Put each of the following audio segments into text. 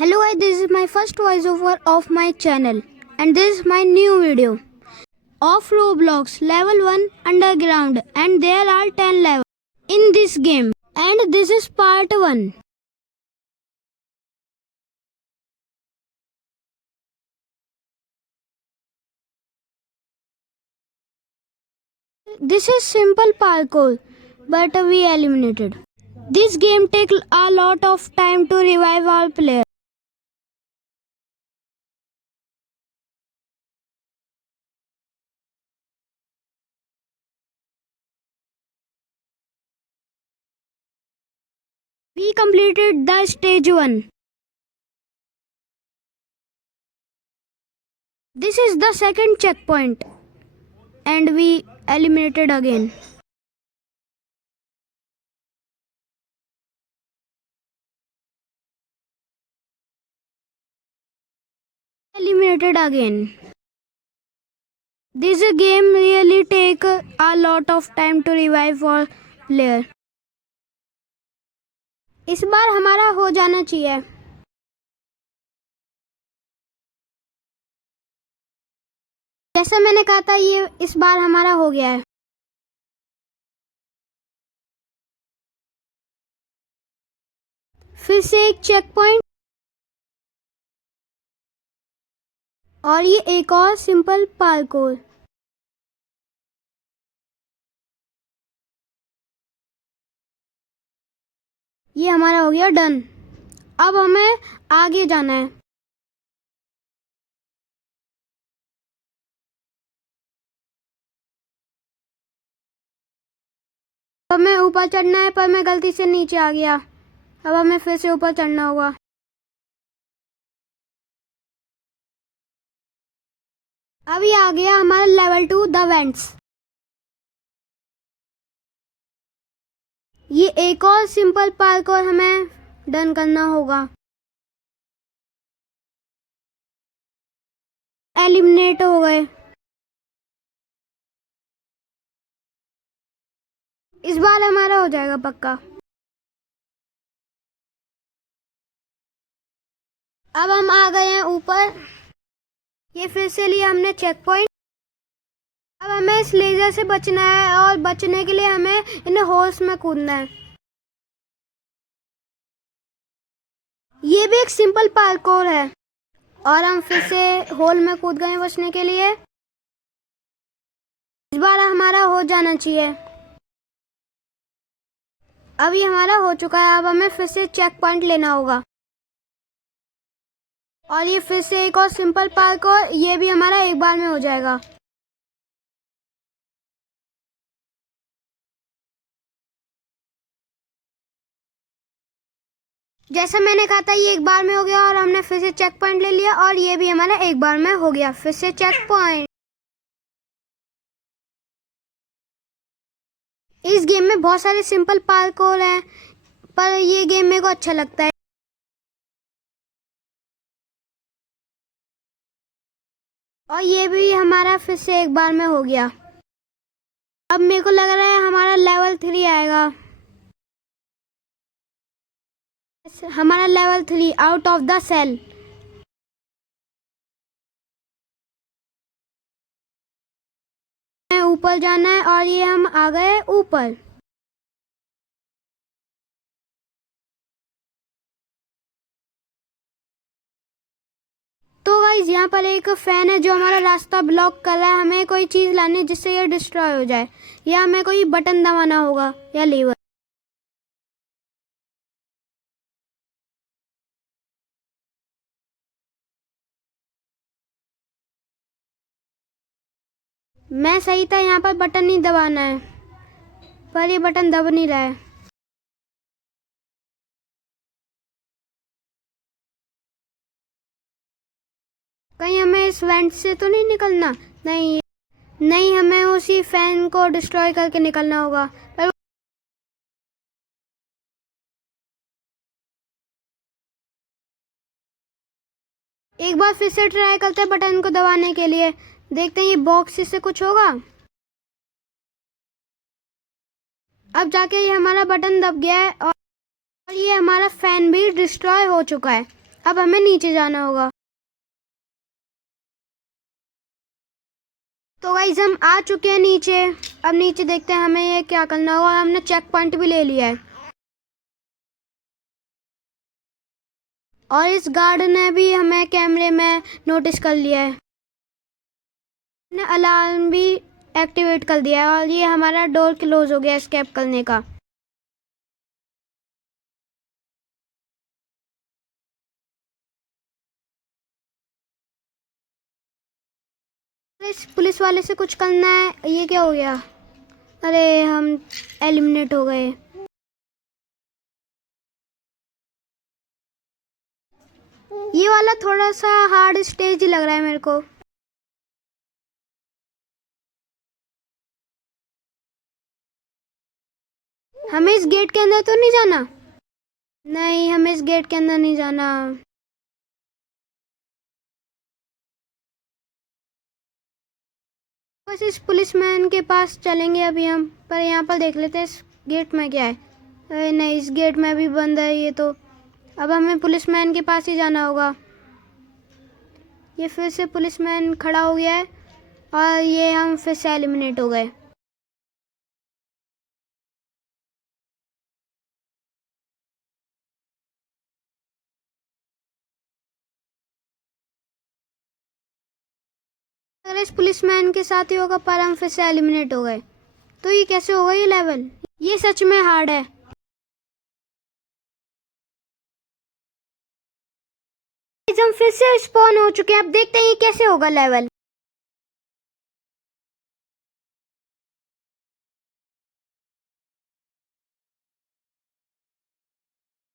Hello guys, this is my first voiceover of my channel and this is my new video of Roblox level 1 underground, and there are 10 levels in this game and this is part 1. This is simple parkour but we eliminated. This game takes a lot of time to revive our player. We completed the stage 1. This is the second checkpoint and we eliminated again. Eliminated again. This game really take a lot of time to revive for player. इस बार हमारा हो जाना चाहिए. जैसा मैंने कहा था ये इस बार हमारा हो गया है. फिर से एक चेक पॉइंट और ये एक और सिंपल पार्कोर. ये हमारा हो गया डन. अब हमें आगे जाना है. अब हमें ऊपर चढ़ना है पर मैं गलती से नीचे आ गया. अब हमें फिर से ऊपर चढ़ना होगा. अभी आ गया हमारा लेवल 2 द वेंट्स. ये एक और सिंपल पार्कोर हमें डन करना होगा. एलिमिनेट हो गए. इस बार हमारा हो जाएगा पक्का. अब हम आ गए हैं ऊपर. ये फिर से लिया हमने चेक पॉइंट. अब हमें इस लेजर से बचना है और बचने के लिए हमें इन होल्स में कूदना है. ये भी एक सिंपल पार्कोर है और हम फिर से होल में कूद गए बचने के लिए. इस बार हमारा हो जाना चाहिए. अभी हमारा हो चुका है. अब हमें फिर से चेक पॉइंट लेना होगा और ये फिर से एक और सिंपल पार्कोर. ये भी हमारा एक बार में हो जाएगा. जैसा मैंने कहा था ये एक बार में हो गया और हमने फिर से चेक पॉइंट ले लिया और ये भी हमारा एक बार में हो गया. फिर से चेक पॉइंट. इस गेम में बहुत सारे सिंपल पार्कोर हैं पर ये गेम मेरे को अच्छा लगता है. और ये भी हमारा फिर से एक बार में हो गया. अब मेरे को लग रहा है हमारा लेवल 3 आएगा. हमारा level 3 out of the cell. ऊपर जाना है और ये हम आ गए ऊपर. तो गाइस यहाँ पर एक फैन है जो हमारा रास्ता ब्लॉक कर रहा है. हमें कोई चीज लानी है जिससे ये डिस्ट्रॉय हो जाए या हमें कोई बटन दबाना होगा या लीवर. मैं सही था. यहाँ पर बटन नहीं दबाना है पर ये बटन दब नहीं रहा है. कहीं हमें इस वेंट से तो नहीं निकलना. नहीं हमें उसी फैन को डिस्ट्रॉय करके निकलना होगा. एक बार फिर से ट्राई करते हैं बटन को दबाने के लिए. देखते हैं ये बॉक्स से कुछ होगा. अब जाके ये हमारा बटन दब गया है और ये हमारा फैन भी डिस्ट्रॉय हो चुका है. अब हमें नीचे जाना होगा। तो गाइस हम आ चुके हैं नीचे। अब नीचे देखते हैं हमें ये क्या करना होगा। हमने चेक पॉइंट भी ले लिया है और इस गार्ड ने भी हमें कैमरे में नोटिस कर लिया है। ने अलार्म भी एक्टिवेट कर दिया है और ये हमारा डोर क्लोज हो गया एस्केप करने का। इस पुलिस वाले से कुछ करना है। ये क्या हो गया? अरे हम एलिमिनेट हो गए। ये वाला थोड़ा सा हार्ड स्टेज ही लग रहा है मेरे को। हमें इस गेट के अंदर तो नहीं जाना? नहीं, हमें इस गेट के अंदर नहीं जाना। बस इस पुलिसमैन के पास चलेंगे अभी हम। पर यहाँ पर देख लेते हैं इस गेट में क्या है। अरे नहीं, इस गेट में भी बंद है ये तो। अब हमें पुलिसमैन के पास ही जाना होगा। ये फिर से पुलिसमैन खड़ा हो गया है और ये हम फिर से एलिमिनेट हो गए। अगर इस पुलिसमैन के साथ ही होगा पर हम फिर से एलिमिनेट हो गए। तो ये कैसे होगा ये लेवल? ये सच में हार्ड है। हम फिर से स्पॉन हो चुके हैं। अब देखते हैं ये कैसे होगा लेवल।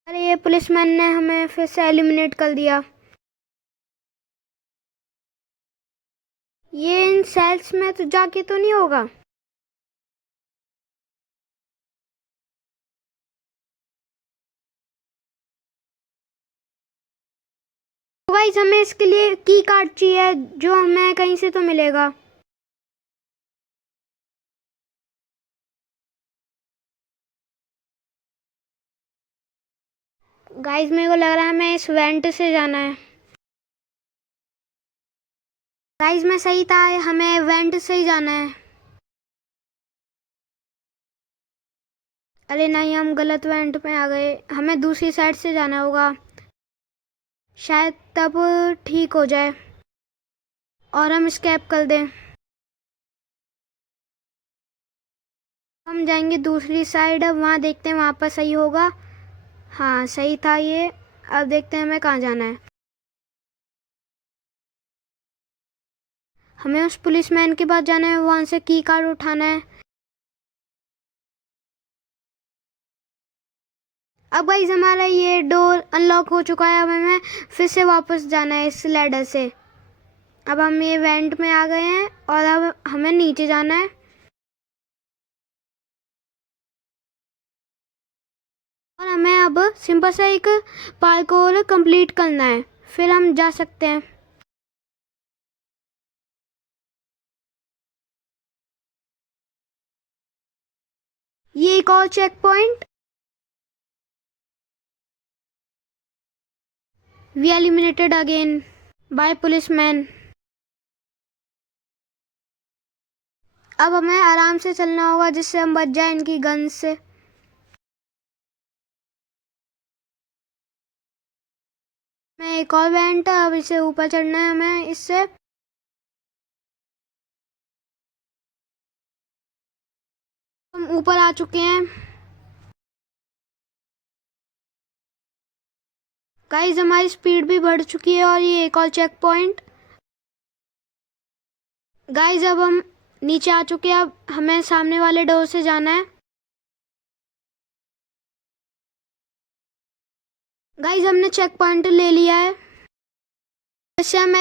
अरे ये पुलिसमैन ने हमें फिर से एलिमिनेट कर दिया। ये इन सेल्स में तो जाके तो नहीं होगा? गाइस हमें इसके लिए की कार्ड चाहिए जो हमें कहीं से तो मिलेगा। गाइस मेरे को लग रहा है हमें इस वेंट से जाना है। गाइस मैं सही था, हमें वेंट से ही जाना है। अरे नहीं, हम गलत वेंट में आ गए। हमें दूसरी साइड से जाना होगा, शायद तब ठीक हो जाए और हम स्केप कर दें। हम जाएंगे दूसरी साइड। अब वहाँ देखते हैं वहाँ पर सही होगा। हाँ सही था ये। अब देखते हैं हमें कहाँ जाना है। हमें उस पुलिसमैन के पास जाना है, वहाँ से की कार्ड उठाना है। अब गाइस हमारा ये डोर अनलॉक हो चुका है। अब हमें फिर से वापस जाना है इस लैडर से। अब हम ये वेंट में आ गए हैं और अब हमें नीचे जाना है। और हमें अब सिंपल सा एक पार्कोर कंप्लीट करना है, फिर हम जा सकते हैं। ये एक और check point. We eliminated again by policeman. अब हमें आराम से चलना होगा जिससे हम बच जाए इनकी गन से। मैं एक और वेंट है, अब इसे ऊपर चढ़ना है हमें इससे। हम ऊपर आ चुके हैं। गाइस हमारी स्पीड भी बढ़ चुकी है और ये एक और चेक पॉइंट। गाइस अब हम नीचे आ चुके हैं। अब हमें सामने वाले डोर से जाना है। गाइस हमने चेक पॉइंट ले लिया है। वैसे हम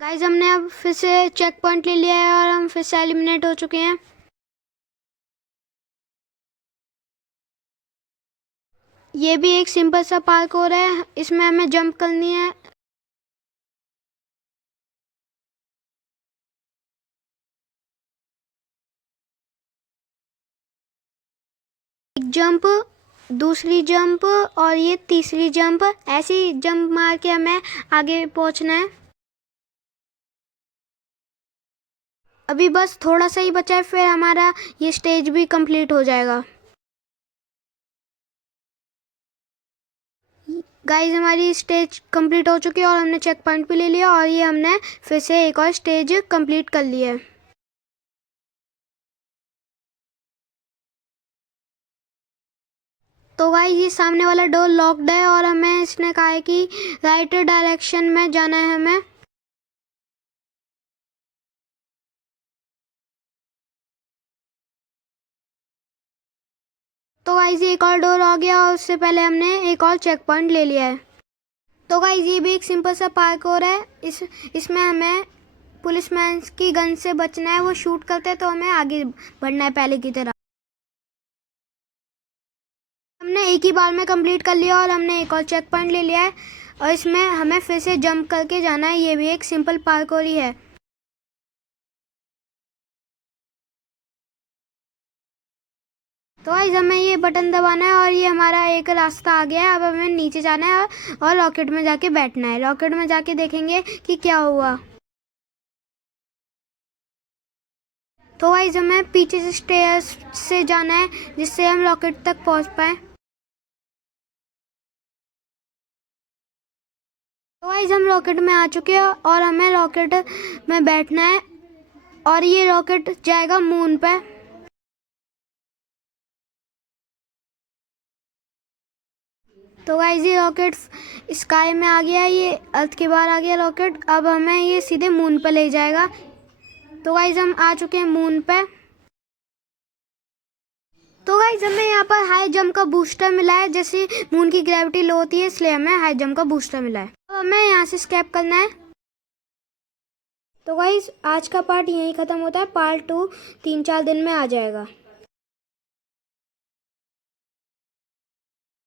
गाइस हमने अब फिर से चेक पॉइंट ले लिया है और हम फिर से एलिमिनेट हो चुके हैं। ये भी एक सिंपल सा पार्कोर है, इसमें हमें जंप करनी है। जंप, दूसरी जंप और ये तीसरी जंप। ऐसे ही जंप मार के हमें आगे पहुंचना है। अभी बस थोड़ा सा ही बचा है, फिर हमारा ये स्टेज भी कंप्लीट हो जाएगा। गाइस हमारी स्टेज कंप्लीट हो चुकी है और हमने चेक पॉइंट भी ले लिया और ये हमने फिर से एक और स्टेज कंप्लीट कर ली है। तो गाइस ये सामने वाला डोर लॉक्ड है और हमें इसने कहा है कि राइट डायरेक्शन में जाना है हमें। तो गाइस ये एक और डोर आ गया और उससे पहले हमने एक और चेक पॉइंट ले लिया है। तो गाइस ये भी एक सिंपल सा पार्कोर है। इसमें हमें पुलिसमैन की गन से बचना है, वो शूट करते हैं तो हमें आगे बढ़ना है पहले की तरह। हमने एक ही बार में कंप्लीट कर लिया और हमने एक और चेक पॉइंट ले लिया है और इसमें हमें फिर से जंप करके जाना है। ये भी एक सिंपल पार्कोर ही है। तो गाइस हमें ये बटन दबाना है और ये हमारा एक रास्ता आ गया है। अब हमें नीचे जाना है और रॉकेट में जाके बैठना है। रॉकेट में जाके देखेंगे कि क्या हुआ। तो गाइस हमें पीछे से स्टेयर्स से जाना है जिससे हम रॉकेट तक पहुंच पाए। तो गाइस हम रॉकेट में आ चुके हैं और हमें रॉकेट में बैठना है और ये रॉकेट जाएगा मून पे। तो गाइस ये रॉकेट स्काई में आ गया, ये अर्थ के बाहर आ गया रॉकेट। अब हमें ये सीधे मून पे ले जाएगा। तो गाइस हम आ चुके हैं मून पे। तो गाइस हमें यहाँ पर हाई जंप का बूस्टर मिला है। जैसे मून की ग्रेविटी लो होती है इसलिए हमें हाई जंप का बूस्टर मिला है। अब हमें यहाँ से स्केप करना है। तो गाइस आज का पार्ट यहीं ख़त्म होता है। पार्ट 2 3-4 दिन में आ जाएगा।